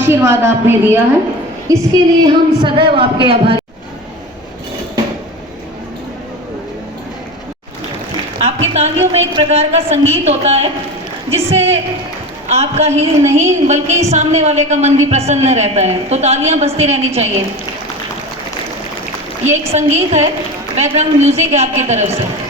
आशीर्वाद आपने दिया है, इसके लिए हम सदैव आपके आभारी। आपकी तालियों में एक प्रकार का संगीत होता है जिससे आपका ही नहीं बल्कि सामने वाले का मन भी प्रसन्न रहता है, तो तालियां बजती रहनी चाहिए। ये एक संगीत है, बैकग्राउंड म्यूजिक है आपकी तरफ से।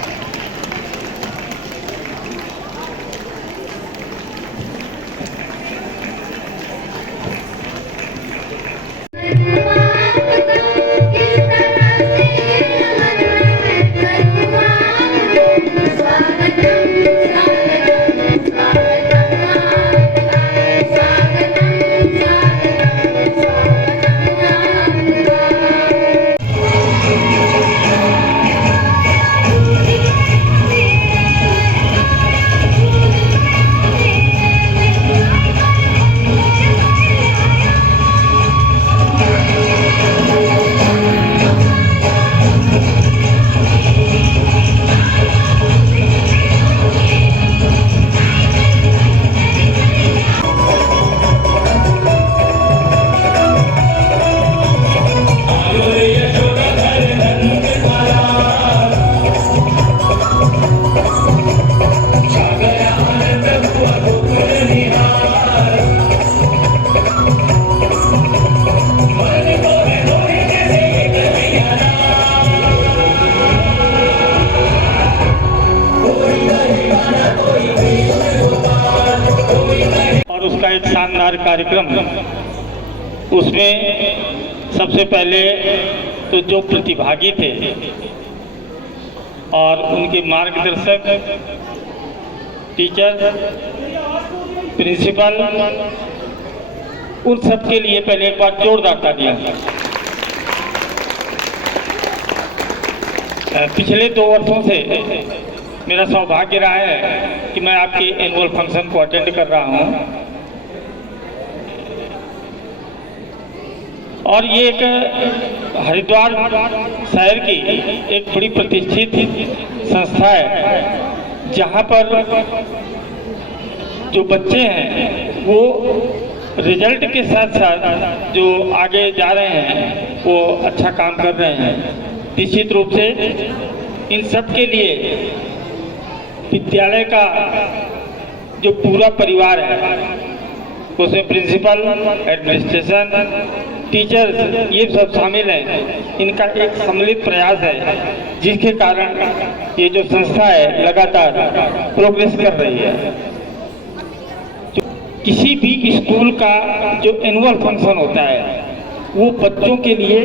उसका एक शानदार कार्यक्रम, उसमें सबसे पहले तो जो प्रतिभागी थे और उनके मार्गदर्शक, टीचर, प्रिंसिपल, उन सब के लिए पहले एक बार जोरदार तालियां। पिछले 2 वर्षों से मेरा सौभाग्य रहा है कि मैं आपके एनुअल फंक्शन को अटेंड कर रहा हूं, और ये एक हरिद्वार शहर की एक बड़ी प्रतिष्ठित संस्था है, जहाँ पर जो बच्चे हैं वो रिजल्ट के साथ साथ जो आगे जा रहे हैं वो अच्छा काम कर रहे हैं। निश्चित रूप से इन सब के लिए विद्यालय का जो पूरा परिवार है, उसमें प्रिंसिपल, एडमिनिस्ट्रेशन, टीचर्स, ये सब शामिल हैं। इनका एक सम्मिलित प्रयास है जिसके कारण ये जो संस्था है लगातार प्रोग्रेस कर रही है। किसी भी स्कूल का जो एनुअल फंक्शन होता है वो बच्चों के लिए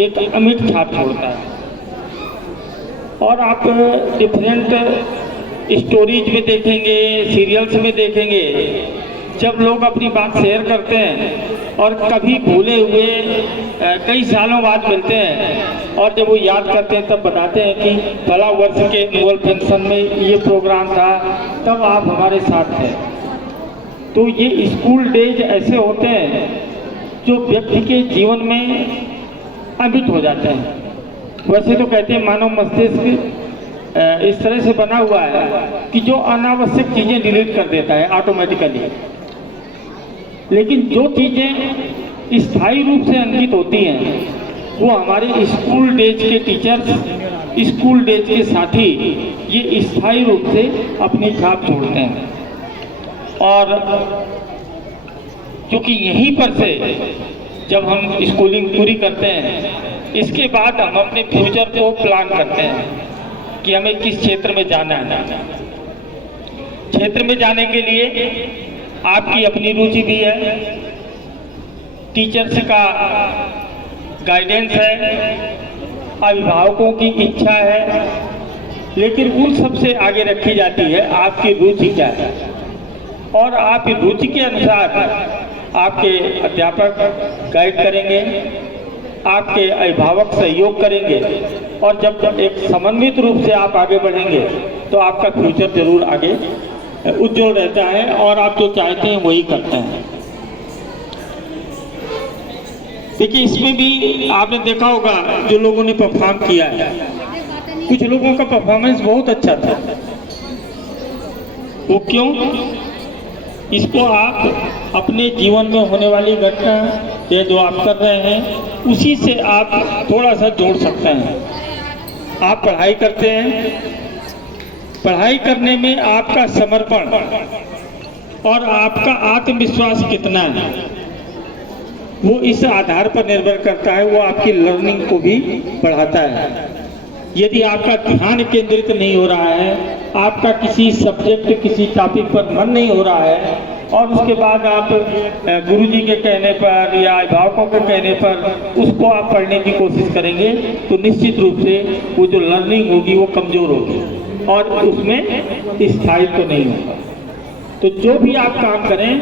एक अमिट छाप छोड़ता है, और आप डिफरेंट स्टोरीज में देखेंगे, सीरियल्स में देखेंगे, जब लोग अपनी बात शेयर करते हैं और कभी भूले हुए कई सालों बाद मिलते हैं और जब वो याद करते हैं तब बताते हैं कि फला वर्ष के एनुअल फंक्शन में ये प्रोग्राम था, तब आप हमारे साथ थे। तो ये स्कूल डेज ऐसे होते हैं जो व्यक्ति के जीवन में अमिट हो जाते हैं। वैसे तो कहते हैं मानव मस्तिष्क इस तरह से बना हुआ है कि जो अनावश्यक चीज़ें डिलीट कर देता है ऑटोमेटिकली, लेकिन जो चीज़ें स्थायी रूप से अंकित होती हैं वो हमारे स्कूल डेज के टीचर्स, स्कूल डेज के साथी ये स्थायी रूप से अपनी छाप छोड़ते हैं। और क्योंकि यहीं पर से जब हम स्कूलिंग पूरी करते हैं, इसके बाद हम अपने फ्यूचर को प्लान करते हैं कि हमें किस क्षेत्र में जाना है। क्षेत्र में जाने के लिए आपकी अपनी रुचि भी है, टीचर्स का गाइडेंस है, अभिभावकों की इच्छा है, लेकिन उन सब से आगे रखी जाती है आपकी रुचि क्या है। और आप रुचि के अनुसार आपके अध्यापक गाइड करेंगे, आपके अभिभावक सहयोग करेंगे, और जब एक समन्वित रूप से आप आगे बढ़ेंगे तो आपका फ्यूचर जरूर आगे उज्जवल रहता है और आप जो चाहते हैं वही करते हैं। देखिए, इसमें भी आपने देखा होगा जो लोगों ने परफॉर्म किया है, कुछ लोगों का परफॉर्मेंस बहुत अच्छा था। वो क्यों? इसको आप अपने जीवन में होने वाली घटना ये जो आप कर रहे हैं उसी से आप थोड़ा सा जोड़ सकते हैं। आप पढ़ाई करते हैं, पढ़ाई करने में आपका समर्पण और आपका आत्मविश्वास कितना है वो इस आधार पर निर्भर करता है, वो आपकी लर्निंग को भी बढ़ाता है। यदि आपका ध्यान केंद्रित नहीं हो रहा है, आपका किसी सब्जेक्ट किसी टॉपिक पर मन नहीं हो रहा है और उसके बाद आप गुरुजी के कहने पर या अभिभावकों के कहने पर उसको आप पढ़ने की कोशिश करेंगे तो निश्चित रूप से वो जो लर्निंग होगी वो कमज़ोर होगी और उसमें स्थायित्व तो नहीं होगा। तो जो भी आप काम करें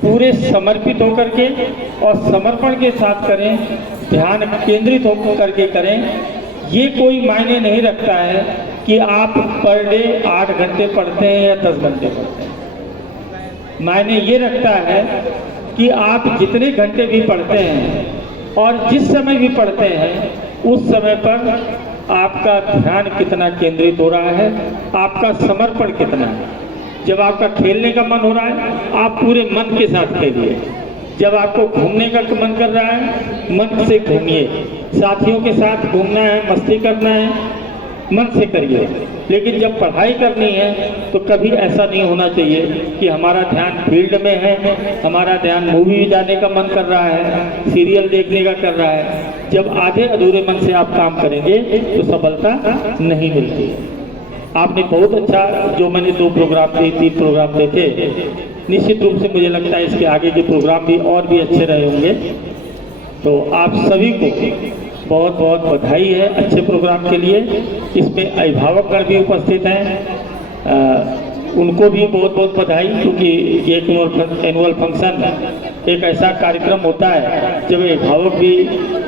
पूरे समर्पित होकर के और समर्पण के साथ करें, ध्यान केंद्रित होकर करके करें। ये कोई मायने नहीं रखता है कि आप पर डे 8 घंटे पढ़ते हैं या 10 घंटे पढ़ते हैं। मायने ये रखता है कि आप जितने घंटे भी पढ़ते हैं और जिस समय भी पढ़ते हैं उस समय पर आपका ध्यान कितना केंद्रित हो रहा है, आपका समर्पण कितना है। जब आपका खेलने का मन हो रहा है आप पूरे मन के साथ खेलिए। जब आपको घूमने का मन कर रहा है मन से घूमिए, साथियों के साथ घूमना है, मस्ती करना है, मन से करिए। लेकिन जब पढ़ाई करनी है तो कभी ऐसा नहीं होना चाहिए कि हमारा ध्यान फील्ड में है, हमारा ध्यान मूवी जाने का मन कर रहा है, सीरियल देखने का कर रहा है। जब आधे अधूरे मन से आप काम करेंगे तो सफलता नहीं मिलती है। आपने बहुत अच्छा, जो मैंने 2 प्रोग्राम दिए 3 प्रोग्राम देखे, निश्चित रूप से मुझे लगता है इसके आगे के प्रोग्राम भी और भी अच्छे रहे होंगे। तो आप सभी को बहुत बहुत बधाई है अच्छे प्रोग्राम के लिए। इसमें अभिभावकगण भी उपस्थित हैं, उनको भी बहुत बहुत बधाई, क्योंकि ये एनुअल फंक्शन एक ऐसा कार्यक्रम होता है जब अभिभावक भी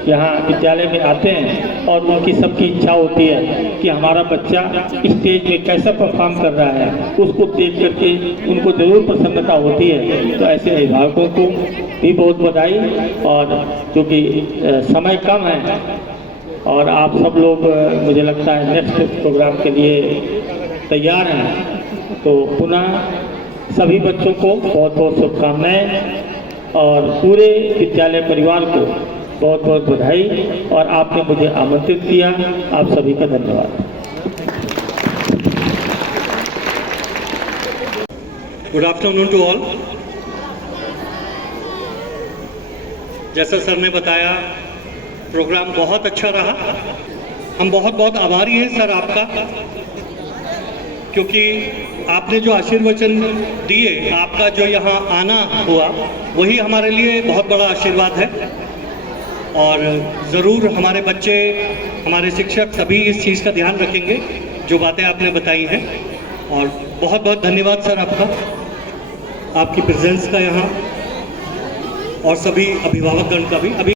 यहाँ विद्यालय में आते हैं और उनकी सबकी इच्छा होती है कि हमारा बच्चा स्टेज में कैसा परफॉर्म कर रहा है, उसको देख करके उनको ज़रूर प्रसन्नता होती है। तो ऐसे अभिभावकों को भी बहुत बधाई। और क्योंकि समय कम है और आप सब लोग मुझे लगता है नेक्स्ट प्रोग्राम के लिए तैयार हैं, तो पुनः सभी बच्चों को बहुत बहुत शुभकामनाएं और पूरे विद्यालय परिवार को बहुत बहुत बधाई। और आपने मुझे आमंत्रित किया, आप सभी का धन्यवाद। Good afternoon to all. जैसा सर ने बताया प्रोग्राम बहुत अच्छा रहा। हम बहुत बहुत आभारी हैं सर आपका, क्योंकि आपने जो आशीर्वचन दिए, आपका जो यहाँ आना हुआ वही हमारे लिए बहुत बड़ा आशीर्वाद है। और ज़रूर हमारे बच्चे, हमारे शिक्षक सभी इस चीज़ का ध्यान रखेंगे जो बातें आपने बताई हैं। और बहुत बहुत धन्यवाद सर आपका, आपकी प्रेजेंस का यहाँ, और सभी अभिभावकगण का भी। अभी